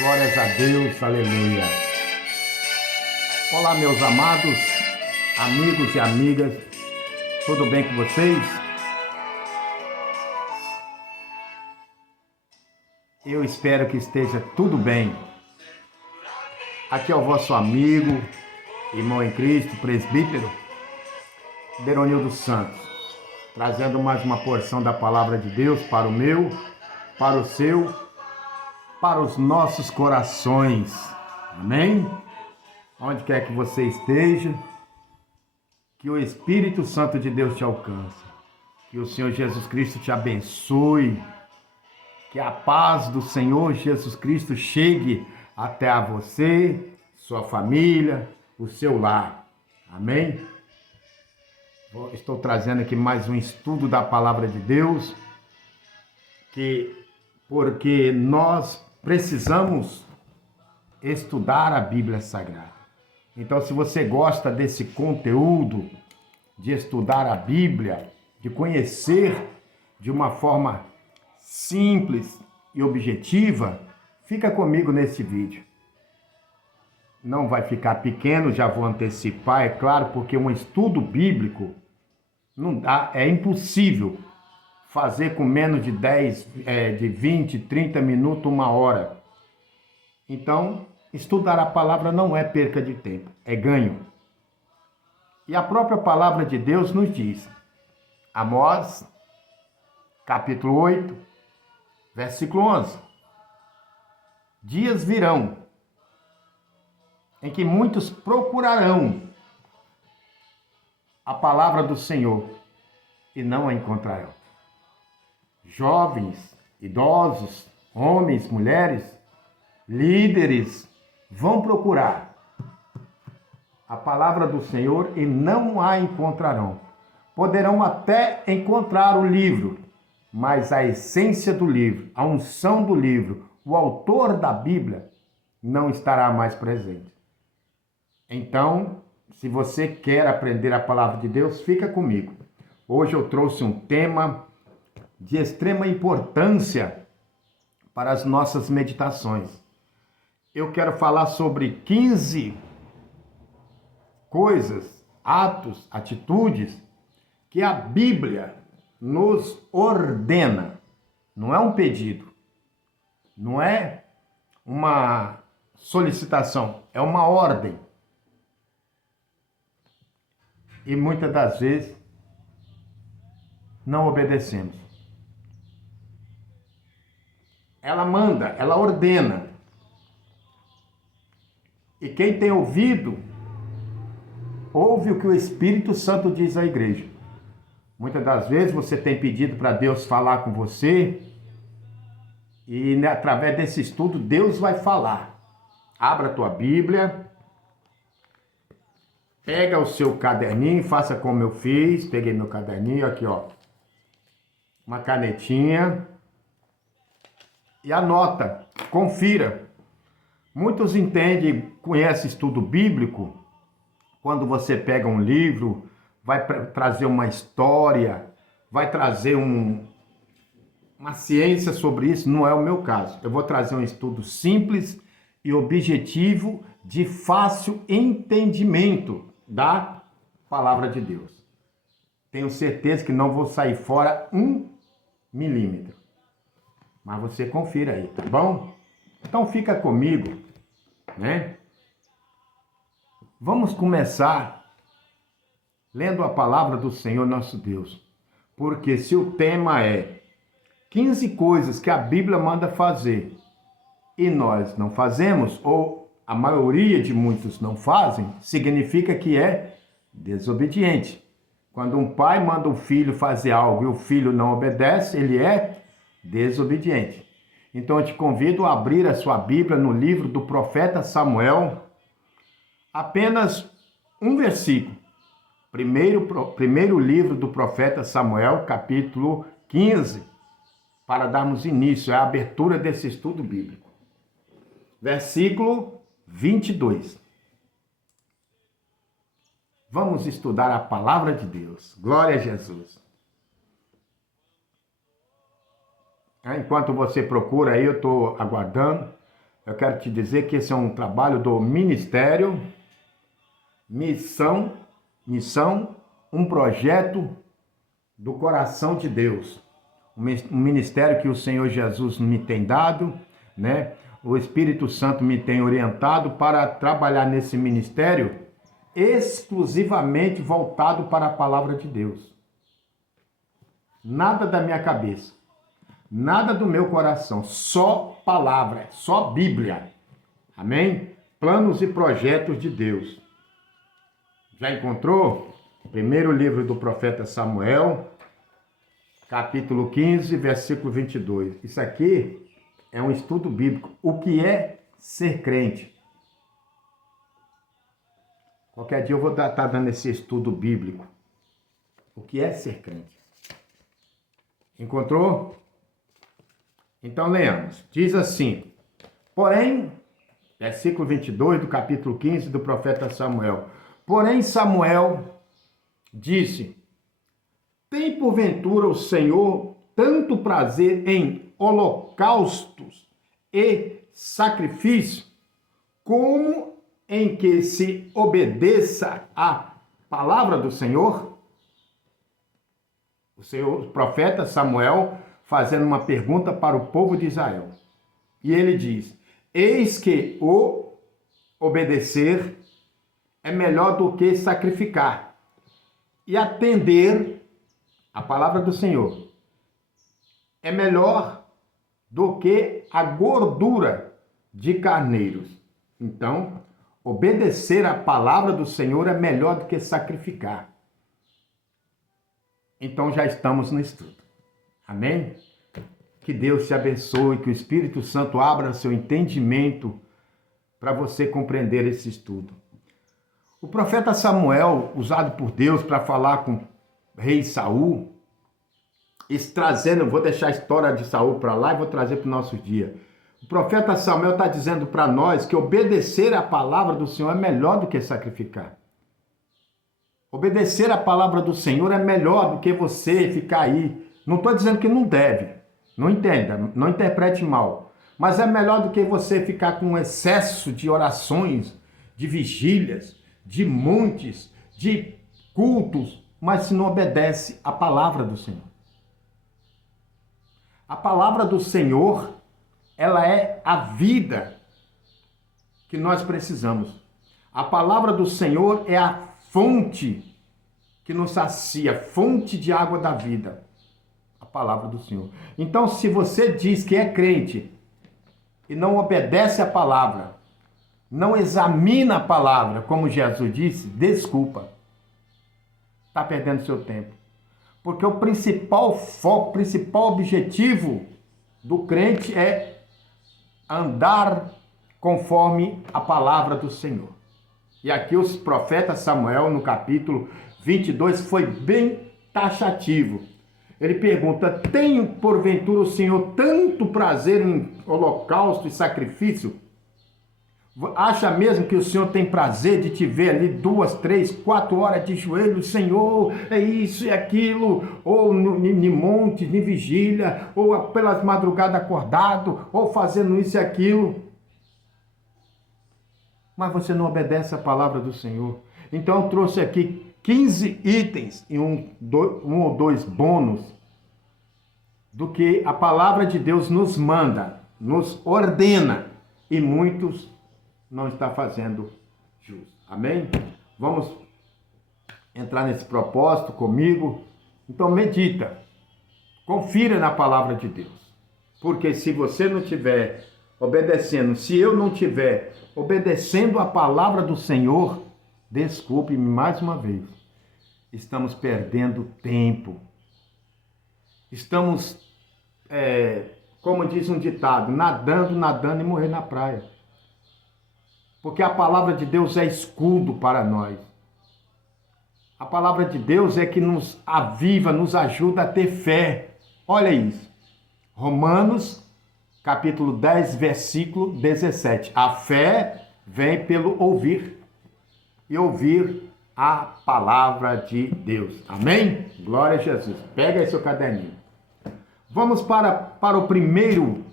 Glórias a Deus, aleluia. Olá, meus amados amigos e amigas, tudo bem com vocês? Eu espero que esteja tudo bem. Aqui é o vosso amigo, irmão em Cristo, presbítero Beronildo Santos, trazendo mais uma porção da palavra de Deus para o meu, para o seu, para os nossos corações. Amém? Onde quer que você esteja, que o Espírito Santo de Deus te alcance, que o Senhor Jesus Cristo te abençoe, que a paz do Senhor Jesus Cristo chegue até a você, sua família, o seu lar. Amém? Estou trazendo aqui mais um estudo da palavra de Deus, porque nós precisamos estudar a Bíblia Sagrada. Então, se você gosta desse conteúdo, de estudar a Bíblia, de conhecer de uma forma simples e objetiva, fica comigo nesse vídeo. Não vai ficar pequeno, já vou antecipar, é claro, porque um estudo bíblico não dá, é impossível fazer com menos de 10, de 20, 30 minutos, uma hora. Então, estudar a palavra não é perca de tempo, é ganho. E a própria palavra de Deus nos diz, Amós, capítulo 8, versículo 11. Dias virão em que muitos procurarão a palavra do Senhor e não a encontrarão. Jovens, idosos, homens, mulheres, líderes vão procurar a palavra do Senhor e não a encontrarão. Poderão até encontrar o livro, mas a essência do livro, a unção do livro, o autor da Bíblia não estará mais presente. Então, se você quer aprender a palavra de Deus, fica comigo. Hoje eu trouxe um tema de extrema importância para as nossas meditações. Eu quero falar sobre 15 coisas, atos, atitudes que a Bíblia nos ordena. Não é um pedido, não é uma solicitação, é uma ordem. E muitas das vezes não obedecemos. Ela manda, ela ordena. E quem tem ouvido, ouve o que o Espírito Santo diz à igreja. Muitas das vezes você tem pedido para Deus falar com você e através desse estudo Deus vai falar. Abra a tua Bíblia, pega o seu caderninho, faça como eu fiz, peguei meu caderninho aqui, ó, uma canetinha e anota, confira. Muitos entendem, conhecem estudo bíblico, quando você pega um livro, vai trazer uma história, vai trazer uma ciência sobre isso. Não é o meu caso. Eu vou trazer um estudo simples e objetivo de fácil entendimento da palavra de Deus. Tenho certeza que não vou sair fora 1 milímetro. Mas você confira aí, tá bom? Então fica comigo, né? Vamos começar lendo a palavra do Senhor nosso Deus. Porque se o tema é 15 coisas que a Bíblia manda fazer e nós não fazemos, ou a maioria de muitos não fazem, significa que é desobediente. Quando um pai manda um filho fazer algo e o filho não obedece, ele é desobediente. Então eu te convido a abrir a sua Bíblia no livro do profeta Samuel, apenas um versículo. Primeiro livro do profeta Samuel, capítulo 15, para darmos início à abertura desse estudo bíblico. Versículo 22. Vamos estudar a palavra de Deus. Glória a Jesus. Enquanto você procura aí, eu estou aguardando. eu quero te dizer que esse é um trabalho do Ministério Missão, um projeto do coração de Deus. Um ministério que o Senhor Jesus me tem dado, né? O Espírito Santo me tem orientado para trabalhar nesse ministério exclusivamente voltado para a palavra de Deus. Nada da minha cabeça, nada do meu coração, só palavra, só Bíblia. Amém? Planos e projetos de Deus. Já encontrou? Primeiro livro do profeta Samuel, capítulo 15, versículo 22. Isso aqui é um estudo bíblico. O que é ser crente? Qualquer dia eu vou estar dando esse estudo bíblico. O que é ser crente? Encontrou? Então leamos. Diz assim: porém, versículo 22 do capítulo 15 do profeta Samuel. Porém Samuel disse: tem porventura o Senhor tanto prazer em holocaustos e sacrifício, como em que se obedeça à palavra do Senhor? O profeta Samuel fazendo uma pergunta para o povo de Israel. E ele diz: eis que o obedecer é melhor do que sacrificar, e atender a palavra do Senhor é melhor do que a gordura de carneiros. Então, obedecer a palavra do Senhor é melhor do que sacrificar. Então já estamos no estudo. Amém? Que Deus te abençoe, que o Espírito Santo abra seu entendimento para você compreender esse estudo. O profeta Samuel, usado por Deus para falar com o rei Saul, trazendo, vou deixar a história de Saul para lá e vou trazer para o nosso dia. O profeta Samuel está dizendo para nós que obedecer a palavra do Senhor é melhor do que sacrificar. Obedecer a palavra do Senhor é melhor do que você ficar aí. Não estou dizendo que não deve, não entenda, não interprete mal. Mas é melhor do que você ficar com um excesso de orações, de vigílias, de montes, de cultos, mas se não obedece à palavra do Senhor. A palavra do Senhor, ela é a vida que nós precisamos. A palavra do Senhor é a fonte que nos sacia, fonte de água da vida. A palavra do Senhor. Então, se você diz que é crente e não obedece à palavra, não examina a palavra, como Jesus disse, desculpa. Está perdendo seu tempo. Porque o principal foco, o principal objetivo do crente é andar conforme a palavra do Senhor. E aqui o profeta Samuel, no capítulo 22, foi bem taxativo. Ele pergunta: tem porventura o Senhor tanto prazer em holocausto e sacrifício? Acha mesmo que o Senhor tem prazer de te ver ali 2, 3, 4 horas de joelho? Senhor, é isso e aquilo, ou em monte, em vigília, ou pelas madrugadas acordado, ou fazendo isso e aquilo. Mas você não obedece a palavra do Senhor. Então eu trouxe aqui 15 itens e um ou dois bônus do que a palavra de Deus nos manda, nos ordena, e muitos não está fazendo jus. Amém? Vamos entrar nesse propósito comigo. Então medita, confira na palavra de Deus. Porque se você não estiver obedecendo, se eu não estiver obedecendo a palavra do Senhor, desculpe-me mais uma vez, estamos perdendo tempo. Estamos, como diz um ditado, nadando e morrer na praia. Porque a palavra de Deus é escudo para nós. A palavra de Deus é que nos aviva, nos ajuda a ter fé. Olha isso. Romanos, capítulo 10, versículo 17. A fé vem pelo ouvir, e ouvir a palavra de Deus. Amém? Glória a Jesus. Pega aí seu caderninho. Vamos para o primeiro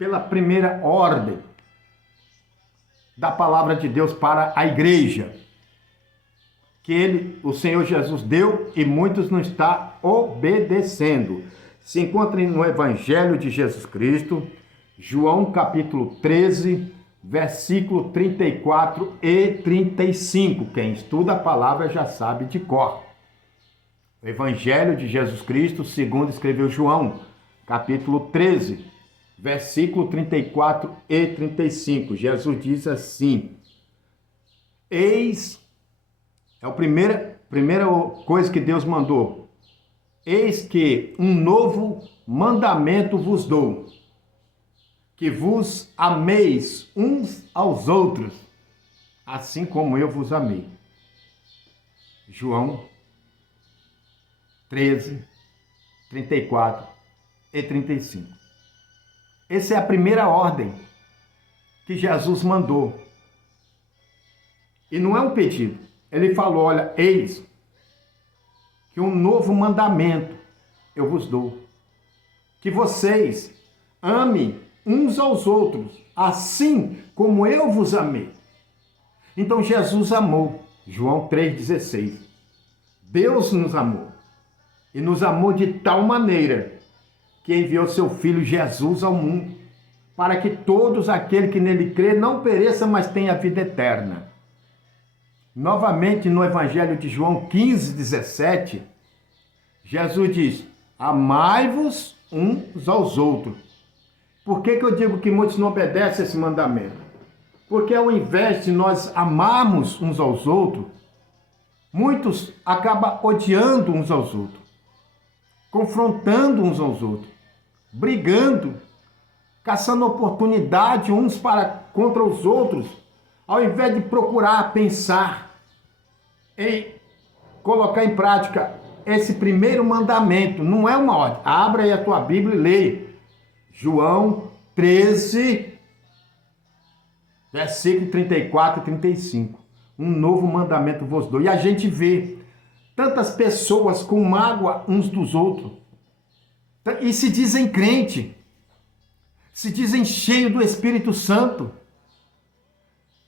pela primeira ordem da palavra de Deus para a igreja, que o Senhor Jesus deu e muitos não estão obedecendo. Se encontrem no Evangelho de Jesus Cristo, João capítulo 13, versículo 34 e 35. Quem estuda a palavra já sabe de cor. O Evangelho de Jesus Cristo, segundo escreveu João, capítulo 13, versículo 34 e 35. Jesus diz assim: Eis, é a primeira coisa que Deus mandou. Eis que um novo mandamento vos dou, que vos ameis uns aos outros, assim como eu vos amei. João 13, 34 e 35. Essa é a primeira ordem que Jesus mandou. E não é um pedido. Ele falou, olha, eis que um novo mandamento eu vos dou, que vocês amem uns aos outros, assim como eu vos amei. Então Jesus amou, João 3,16. Deus nos amou, e nos amou de tal maneira que enviou seu Filho Jesus ao mundo, para que todos aqueles que nele crê não pereçam, mas tenham a vida eterna. Novamente no Evangelho de João 15:17, Jesus diz, amai-vos uns aos outros. Por que eu digo que muitos não obedecem esse mandamento? Porque ao invés de nós amarmos uns aos outros, muitos acabam odiando uns aos outros, confrontando uns aos outros, brigando, caçando oportunidade uns contra os outros, ao invés de procurar pensar em colocar em prática esse primeiro mandamento. Não é uma ordem. Abra aí a tua Bíblia e leia. João 13, versículo 34 e 35. Um novo mandamento vos dou. E a gente vê tantas pessoas com mágoa uns dos outros. E se dizem crente. Se dizem cheio do Espírito Santo.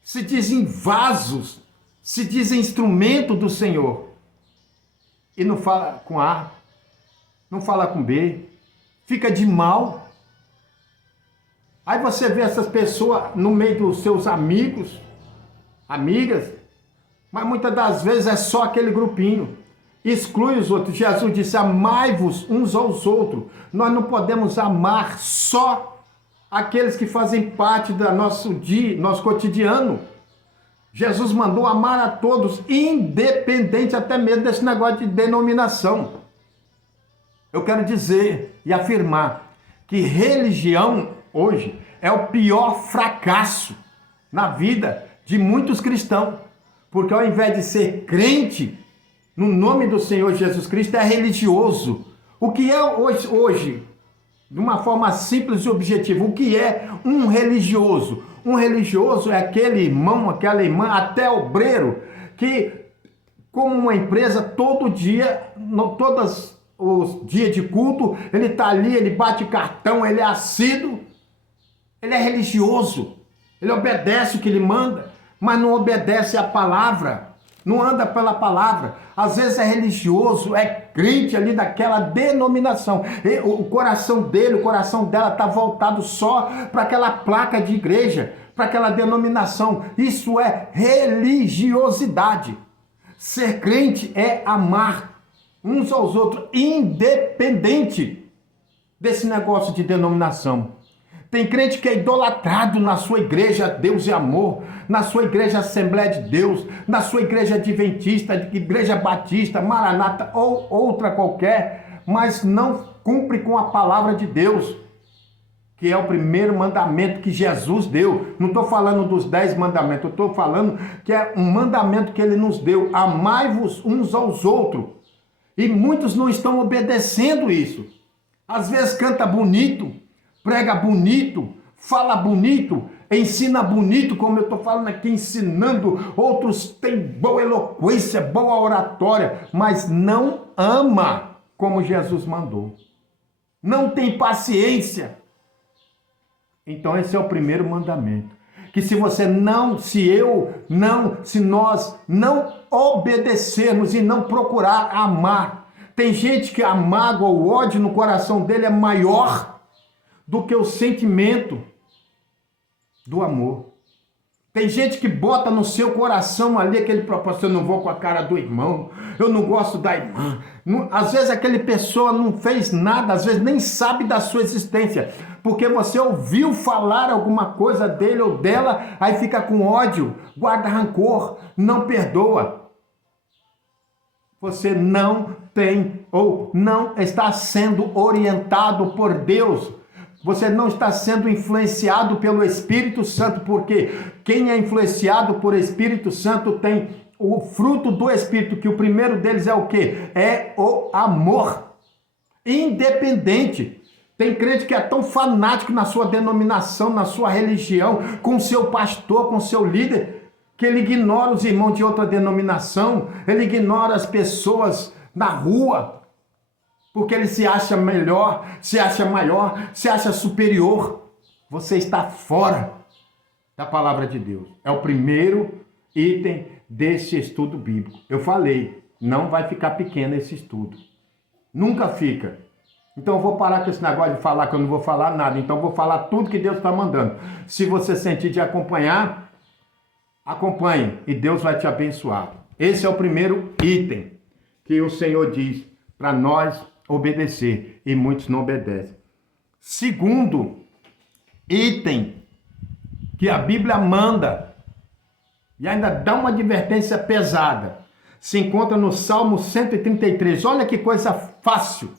Se dizem vasos, se dizem instrumento do Senhor, e não fala com A, não fala com B, fica de mal. Aí você vê essas pessoas no meio dos seus amigos, amigas, mas muitas das vezes é só aquele grupinho, exclui os outros. Jesus disse, amai-vos uns aos outros. Nós não podemos amar só aqueles que fazem parte do nosso dia, nosso cotidiano. Jesus mandou amar a todos, independente até mesmo desse negócio de denominação. Eu quero dizer e afirmar que religião hoje é o pior fracasso na vida de muitos cristãos. Porque ao invés de ser crente no nome do Senhor Jesus Cristo, é religioso. O que é hoje de uma forma simples e objetiva, o que é um religioso? Um religioso é aquele irmão, aquela irmã, até obreiro, que, como uma empresa, todo dia, todos os dias de culto, ele está ali, ele bate cartão, ele é assíduo, ele é religioso, ele obedece o que ele manda, mas não obedece a palavra, não anda pela palavra. Às vezes é religioso, é crente ali daquela denominação. E o coração dele, o coração dela está voltado só para aquela placa de igreja, para aquela denominação. Isso é religiosidade. Ser crente é amar uns aos outros, independente desse negócio de denominação. Tem crente que é idolatrado na sua igreja Deus e Amor, na sua igreja Assembleia de Deus, na sua igreja Adventista, igreja Batista, Maranata ou outra qualquer, mas não cumpre com a palavra de Deus, que é o primeiro mandamento que Jesus deu. Não estou falando dos 10 mandamentos, eu estou falando que é um mandamento que ele nos deu, amai-vos uns aos outros. E muitos não estão obedecendo isso. Às vezes canta bonito, prega bonito, fala bonito, ensina bonito, como eu estou falando aqui, ensinando. Outros têm boa eloquência, boa oratória, mas não ama como Jesus mandou. Não tem paciência. Então esse é o primeiro mandamento. Que se nós não obedecermos e não procurar amar. Tem gente que a mágoa, o ódio no coração dele é maior do que o sentimento do amor. Tem gente que bota no seu coração ali aquele propósito: eu não vou com a cara do irmão, eu não gosto da irmã. Às vezes aquela pessoa não fez nada, às vezes nem sabe da sua existência, porque você ouviu falar alguma coisa dele ou dela, aí fica com ódio, guarda rancor, não perdoa. Você não tem ou não está sendo orientado por Deus. Você não está sendo influenciado pelo Espírito Santo, porque quem é influenciado por Espírito Santo tem o fruto do Espírito, que o primeiro deles é o quê? É o amor. Independente. Tem crente que é tão fanático na sua denominação, na sua religião, com o seu pastor, com o seu líder, que ele ignora os irmãos de outra denominação, ele ignora as pessoas na rua, porque ele se acha melhor, se acha maior, se acha superior. Você está fora da palavra de Deus. É o primeiro item desse estudo bíblico. Eu falei, não vai ficar pequeno esse estudo. Nunca fica. Então eu vou parar com esse negócio de falar que eu não vou falar nada. Então eu vou falar tudo que Deus está mandando. Se você sentir de acompanhar, acompanhe e Deus vai te abençoar. Esse é o primeiro item que o Senhor diz para nós obedecer, e muitos não obedecem. Segundo item que a Bíblia manda e ainda dá uma advertência pesada, se encontra no Salmo 133. Olha que coisa fácil,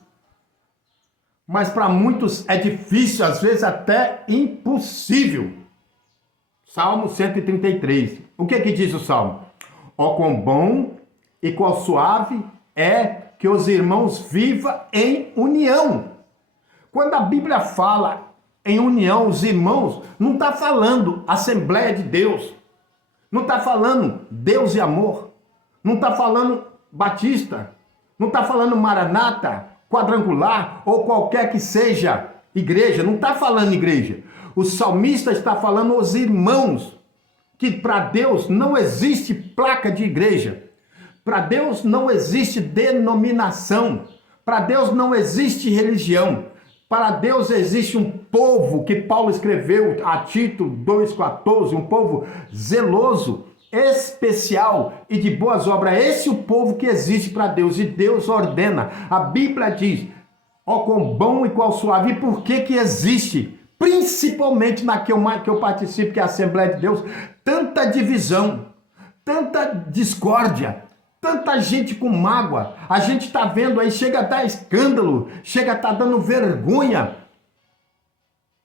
mas para muitos é difícil, às vezes até impossível. Salmo 133. O que diz o Salmo? Ó, quão bom e quão suave é que os irmãos vivam em união. Quando a Bíblia fala em união, os irmãos, não está falando Assembleia de Deus, não está falando Deus e amor, não está falando Batista, não está falando Maranata, Quadrangular ou qualquer que seja igreja, não está falando igreja. O salmista está falando os irmãos, que para Deus não existe placa de igreja. Para Deus não existe denominação. Para Deus não existe religião. Para Deus existe um povo que Paulo escreveu a Tito 2,14, um povo zeloso, especial e de boas obras. Esse é o povo que existe para Deus e Deus ordena. A Bíblia diz, ó, quão bom e quão suave. E por que existe? Principalmente na que eu participo, que é a Assembleia de Deus, tanta divisão, tanta discórdia, tanta gente com mágoa. A gente está vendo aí, chega a dar escândalo, chega a estar dando vergonha.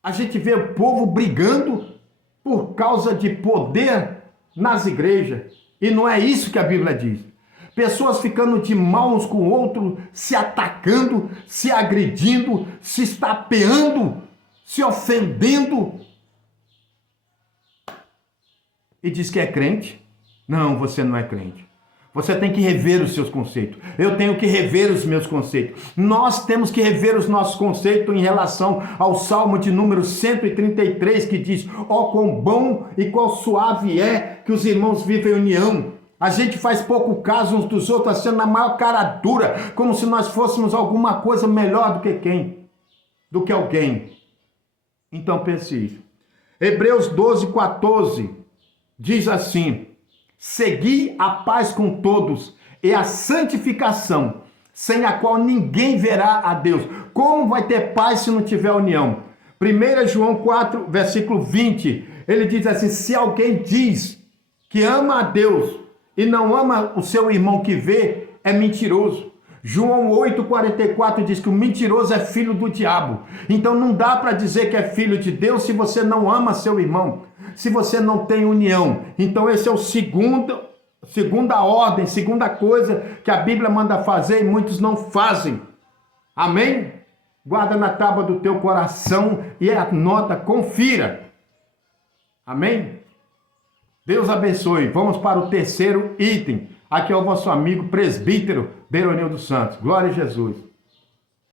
A gente vê o povo brigando por causa de poder nas igrejas. E não é isso que a Bíblia diz. Pessoas ficando de mal uns com o outro, se atacando, se agredindo, se estapeando, se ofendendo. E diz que é crente? Não, você não é crente. Você tem que rever os seus conceitos. Eu tenho que rever os meus conceitos. Nós temos que rever os nossos conceitos em relação ao Salmo de número 133, que diz, ó, quão bom e quão suave é que os irmãos vivem em união. A gente faz pouco caso uns dos outros, sendo na maior cara dura, como se nós fôssemos alguma coisa melhor do que quem? Do que alguém. Então pense isso. Hebreus 12,14 diz assim, segui a paz com todos e a santificação, sem a qual ninguém verá a Deus. Como vai ter paz se não tiver união? 1 João 4, versículo 20, ele diz assim, se alguém diz que ama a Deus e não ama o seu irmão que vê, é mentiroso. João 8,44 diz que o mentiroso é filho do diabo. Então não dá para dizer que é filho de Deus se você não ama seu irmão, se você não tem união. Então esse é o segunda ordem, segunda coisa que a Bíblia manda fazer e muitos não fazem. Amém? Guarda na tábua do teu coração e anota, confira. Amém? Deus abençoe. Vamos para o terceiro item. Aqui é o vosso amigo presbítero Beronil dos Santos. Glória a Jesus.